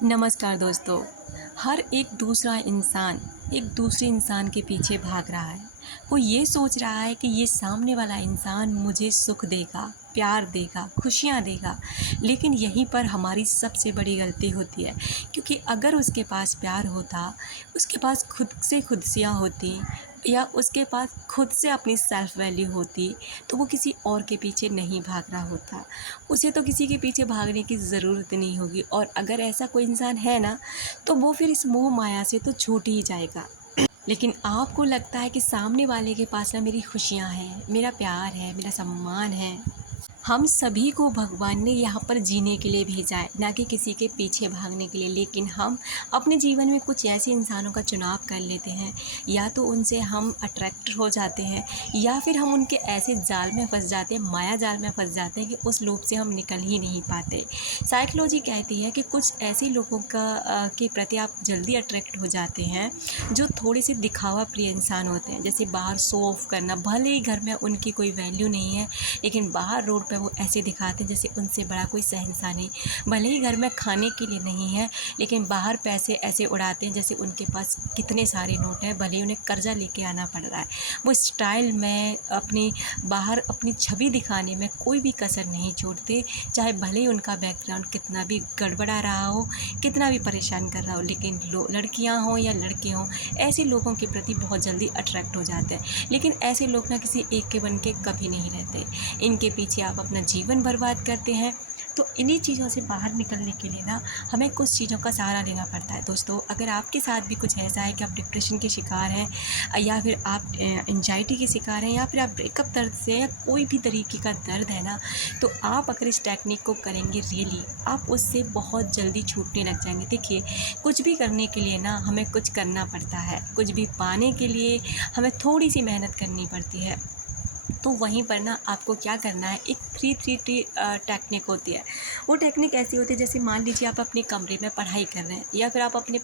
नमस्कार दोस्तों। हर एक दूसरा इंसान एक दूसरे इंसान के पीछे भाग रहा है। वो ये सोच रहा है कि ये सामने वाला इंसान मुझे सुख देगा, प्यार देगा, खुशियाँ देगा। लेकिन यहीं पर हमारी सबसे बड़ी गलती होती है, क्योंकि अगर उसके पास प्यार होता, उसके पास खुद से खुशियाँ होती या उसके पास खुद से अपनी सेल्फ वैल्यू होती, तो वो किसी और के पीछे नहीं भाग रहा होता। उसे तो किसी के पीछे भागने की ज़रूरत नहीं होगी, और अगर ऐसा कोई इंसान है ना, तो वो फिर इस मोह माया से तो छूट ही जाएगा। लेकिन आपको लगता है कि सामने वाले के पास ना मेरी खुशियाँ हैं, मेरा प्यार है, मेरा सम्मान है। हम सभी को भगवान ने यहाँ पर जीने के लिए भेजा है, ना कि किसी के पीछे भागने के लिए। लेकिन हम अपने जीवन में कुछ ऐसे इंसानों का चुनाव कर लेते हैं, या तो उनसे हम अट्रैक्ट हो जाते हैं, या फिर हम उनके ऐसे जाल में फंस जाते हैं, माया जाल में फंस जाते हैं कि उस लूप से हम निकल ही नहीं पाते। साइकोलॉजी कहती है कि कुछ ऐसे लोगों के प्रति आप जल्दी अट्रैक्ट हो जाते हैं, जो थोड़े से दिखावा प्रिय इंसान होते हैं। जैसे बाहर शो ऑफ करना, भले ही घर में उनकी कोई वैल्यू नहीं है, लेकिन बाहर रोड पे वो ऐसे दिखाते हैं जैसे उनसे बड़ा कोई शहंशाह नहीं। भले ही घर में खाने के लिए नहीं है, लेकिन बाहर पैसे ऐसे उड़ाते हैं जैसे उनके पास कितने सारे नोट हैं, भले ही उन्हें कर्जा लेके आना पड़ रहा है। वो स्टाइल में अपनी बाहर अपनी छवि दिखाने में कोई भी कसर नहीं छोड़ते, चाहे भले ही उनका बैकग्राउंड कितना भी गड़बड़ा रहा हो, कितना भी परेशान कर रहा हो। लेकिन लड़कियां हों या लड़के हों, ऐसे लोगों के प्रति बहुत जल्दी अट्रैक्ट हो जाते हैं। लेकिन ऐसे लोग ना किसी एक के बन के कभी नहीं रहते, इनके पीछे आप अपना जीवन बर्बाद करते हैं। तो इन्हीं चीज़ों से बाहर निकलने के लिए ना हमें कुछ चीज़ों का सहारा लेना पड़ता है। दोस्तों, अगर आपके साथ भी कुछ ऐसा है कि आप डिप्रेशन के शिकार हैं, या फिर आप एंजाइटी के शिकार हैं, या फिर आप ब्रेकअप दर्द से, या कोई भी तरीके का दर्द है ना, तो आप अगर इस टेक्निक को करेंगे रियली, आप उससे बहुत जल्दी छूटने लग जाएंगे। देखिए, कुछ भी करने के लिए ना हमें कुछ करना पड़ता है, कुछ भी पाने के लिए हमें थोड़ी सी मेहनत करनी पड़ती है। तो वहीं पर ना आपको क्या करना है, एक 3-3-3 टेक्निक होती है। वो टेक्निक ऐसी होती है, जैसे मान लीजिए आप अपने कमरे में पढ़ाई कर रहे हैं, या फिर आप अपने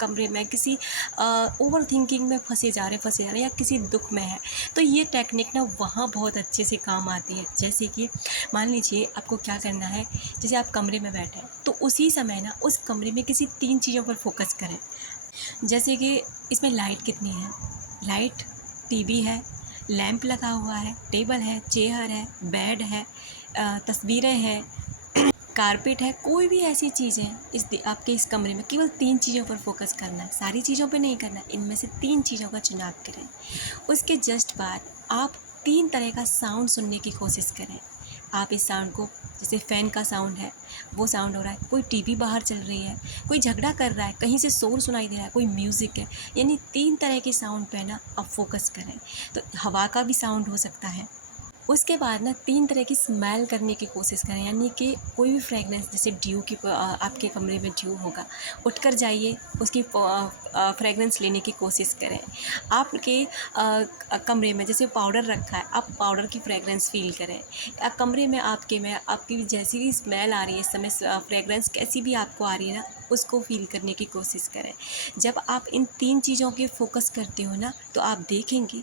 कमरे में किसी ओवर थिंकिंग में फंसे जा रहे हैं, या किसी दुख में है। तो ये टेक्निक ना वहाँ बहुत अच्छे से काम आती है। जैसे कि मान लीजिए आपको क्या करना है, जैसे आप कमरे में बैठे हैं, तो उसी समय ना उस कमरे में किसी 3 चीज़ों पर फोकस करें। जैसे कि इसमें लाइट कितनी है, लाइट, टीवी है, लैंप लगा हुआ है, टेबल है, चेयर है, बेड है, तस्वीरें हैं, कारपेट है, कोई भी ऐसी चीज़ें आपके इस कमरे में। केवल 3 चीज़ों पर फोकस करना है, सारी चीज़ों पे नहीं करना है, इनमें से 3 चीज़ों का चुनाव करें। उसके जस्ट बाद आप 3 तरह का साउंड सुनने की कोशिश करें। आप इस साउंड को, जैसे फ़ैन का साउंड है, वो साउंड हो रहा है, कोई टीवी बाहर चल रही है, कोई झगड़ा कर रहा है, कहीं से शोर सुनाई दे रहा है, कोई म्यूज़िक है, यानी 3 तरह के साउंड पे ना आप फोकस करें। तो हवा का भी साउंड हो सकता है। उसके बाद ना 3 तरह की स्मेल करने की कोशिश करें, यानी कि कोई भी फ्रेगनेंस, जैसे ड्यू की आपके कमरे में ड्यू होगा, उठकर जाइए, उसकी फ्रेगनेंस लेने की कोशिश करें। आपके कमरे में जैसे पाउडर रखा है, आप पाउडर की फ्रेगरेंस फ़ील करें। कमरे में आपकी जैसी भी स्मेल आ रही है इस समय, फ्रेगरेंस कैसी भी आपको आ रही है ना, उसको फ़ील करने की कोशिश करें। जब आप इन 3 चीज़ों के फोकस करते हो ना, तो आप देखेंगे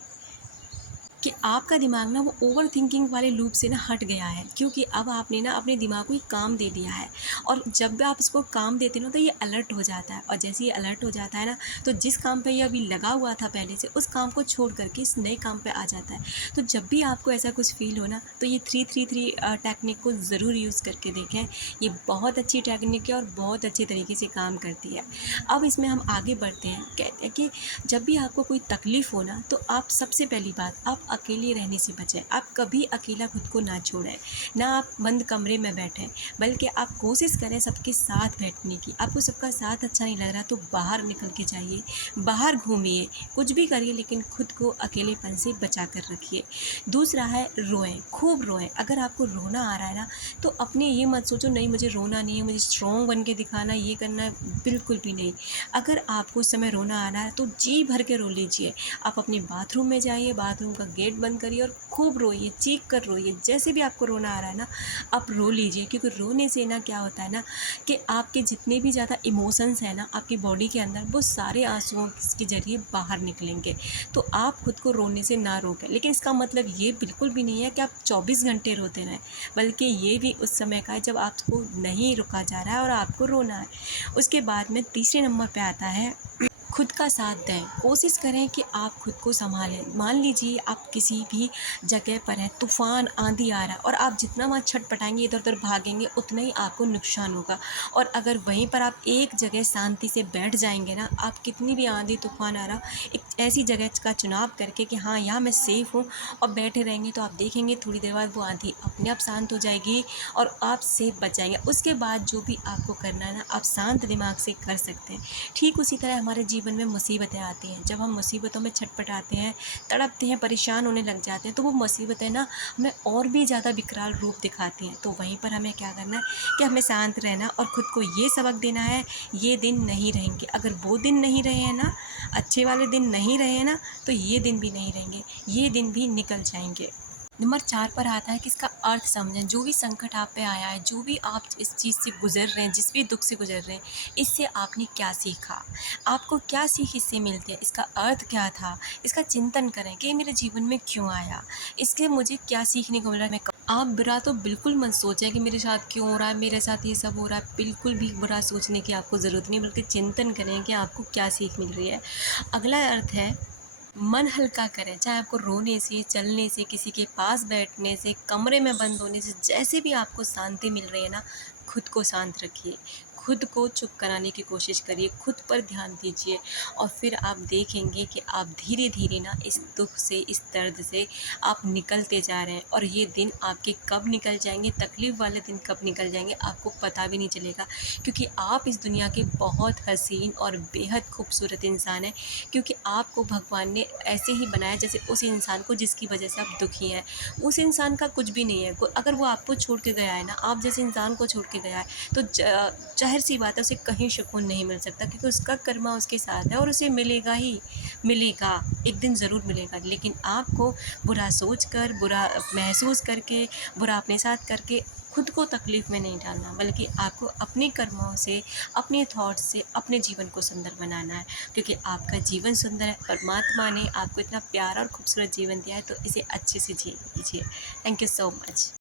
कि आपका दिमाग ना वो ओवर थिंकिंग वाले लूप से ना हट गया है, क्योंकि अब आपने ना अपने दिमाग को एक काम दे दिया है। और जब भी आप इसको काम देते हो ना, तो ये अलर्ट हो जाता है, और जैसे ये अलर्ट हो जाता है ना, तो जिस काम पे ये अभी लगा हुआ था पहले से, उस काम को छोड़ करके इस नए काम पे आ जाता है। तो जब भी आपको ऐसा कुछ फील हो ना, तो ये 3-3-3 टेक्निक को ज़रूर यूज़ करके देखें। ये बहुत अच्छी टेक्निक है और बहुत अच्छे तरीके से काम करती है। अब इसमें हम आगे बढ़ते हैं। कहते हैं कि जब भी आपको कोई तकलीफ़ हो ना, तो आप सबसे पहली बात, आप अकेले रहने से बचें। आप कभी अकेला खुद को ना छोड़ें, ना आप बंद कमरे में बैठें, बल्कि आप कोशिश करें सबके साथ बैठने की। आपको सबका साथ अच्छा नहीं लग रहा, तो बाहर निकल के जाइए, बाहर घूमिए, कुछ भी करिए, लेकिन खुद को अकेलेपन से बचा कर रखिए। दूसरा है, रोएं, खूब रोएं। अगर आपको रोना आ रहा है ना, तो अपने ये मत सोचो नहीं मुझे रोना नहीं है, मुझे स्ट्रॉन्ग बन के दिखाना है, ये करना है, बिल्कुल भी नहीं। अगर आपको उस समय रोना आ रहा है, तो जी भर के रो लीजिए। आप अपने बाथरूम में जाइए, बाथरूम का गेट बंद करिए और खूब रोइए, चीख कर रोइए। जैसे भी आपको रोना आ रहा है ना, आप रो लीजिए, क्योंकि रोने से ना क्या होता है ना कि आपके जितने भी ज़्यादा इमोशंस हैं ना आपकी बॉडी के अंदर, वो सारे आंसुओं के ज़रिए बाहर निकलेंगे। तो आप खुद को रोने से ना रोकें। लेकिन इसका मतलब ये बिल्कुल भी नहीं है कि आप 24 घंटे रोते रहें, बल्कि ये भी उस समय का है जब आपको नहीं रुका जा रहा है और आपको रोना है। उसके बाद में तीसरे नंबर पे आता है खुद का साथ दें। कोशिश करें कि आप खुद को सँभालें। मान लीजिए आप किसी भी जगह पर हैं, तूफ़ान, आंधी आ रहा है और आप जितना वहाँ छटपटाएँगे, इधर-उधर भागेंगे, उतना ही आपको नुकसान होगा। और अगर वहीं पर आप एक जगह शांति से बैठ जाएँगे ना, आप कितनी भी आंधी तूफ़ान आ रहा, एक ऐसी जगह का चुनाव करके कि हाँ, यहाँ मैं सेफ़ हूँ, और बैठे रहेंगे, तो आप देखेंगे थोड़ी देर बाद वो आंधी अपने आप शांत हो जाएगी और आप सेफ़ बच जाएँगे। उसके बाद जो भी आपको करना है ना, आप शांत दिमाग से कर सकते हैं। ठीक उसी तरह हमारे जीवन में मुसीबतें आती हैं। जब हम मुसीबतों में छटपटाते हैं, तड़पते हैं, परेशान होने लग जाते हैं, तो वो मुसीबतें ना हमें और भी ज़्यादा विकराल रूप दिखाती हैं। तो वहीं पर हमें क्या करना है कि हमें शांत रहना और खुद को ये सबक देना है, ये दिन नहीं रहेंगे। अगर वो दिन नहीं रहे हैं ना, अच्छे वाले दिन नहीं रहे हैं ना, तो ये दिन भी नहीं रहेंगे, ये दिन भी निकल जाएँगे। नंबर 4 पर आता है कि इसका अर्थ समझें। जो भी संकट आप पे आया है, जो भी आप इस चीज़ से गुज़र रहे हैं, जिस भी दुःख से गुज़र रहे हैं, इससे आपने क्या सीखा? आपको क्या सीख इससे मिलती है? इसका अर्थ क्या था? इसका चिंतन करें कि ये मेरे जीवन में क्यों आया? इससे मुझे क्या सीखने को मिला? आप बुरा तो बिल्कुल मत सोचें कि मेरे साथ क्यों हो रहा है, मेरे साथ ये सब हो रहा है। बिल्कुल भी बुरा सोचने की आपको ज़रूरत नहीं, बल्कि चिंतन करें कि आपको क्या सीख मिल रही है। अगला अर्थ है मन हल्का करें। चाहे आपको रोने से, चलने से, किसी के पास बैठने से, कमरे में बंद होने से, जैसे भी आपको शांति मिल रही है ना, खुद को शांत रखिए। खुद को चुप कराने की कोशिश करिए, खुद पर ध्यान दीजिए, और फिर आप देखेंगे कि आप धीरे-धीरे ना इस दुःख से, इस दर्द से आप निकलते जा रहे हैं, और ये दिन आपके कब निकल जाएँगे, तकलीफ़ वाले दिन कब निकल जाएँगे, आपको पता भी नहीं चलेगा। क्योंकि आप इस दुनिया के बहुत हसीन और बेहद खूबसूरत इंसान हैं, क्योंकि आपको भगवान ने ऐसे ही बनाया जैसे उस इंसान को जिसकी वजह से आप दुखी हैं। उस इंसान का कुछ भी नहीं है। अगर वो आपको छोड़ के गया है ना, आप जैसे इंसान को छोड़ के गया है, तो ज़ाहिर-सी बात है उसे कहीं सुकून नहीं मिल सकता, क्योंकि उसका कर्मा उसके साथ है और उसे मिलेगा ही मिलेगा, एक दिन ज़रूर मिलेगा। लेकिन आपको बुरा सोचकर, बुरा महसूस करके, बुरा अपने साथ करके खुद को तकलीफ़ में नहीं डालना, बल्कि आपको अपने कर्मों से, अपने थॉट्स से अपने जीवन को सुंदर बनाना है। क्योंकि आपका जीवन सुंदर है, परमात्मा ने आपको इतना प्यारा और खूबसूरत जीवन दिया है, तो इसे अच्छे से जी लीजिए। Thank you so much.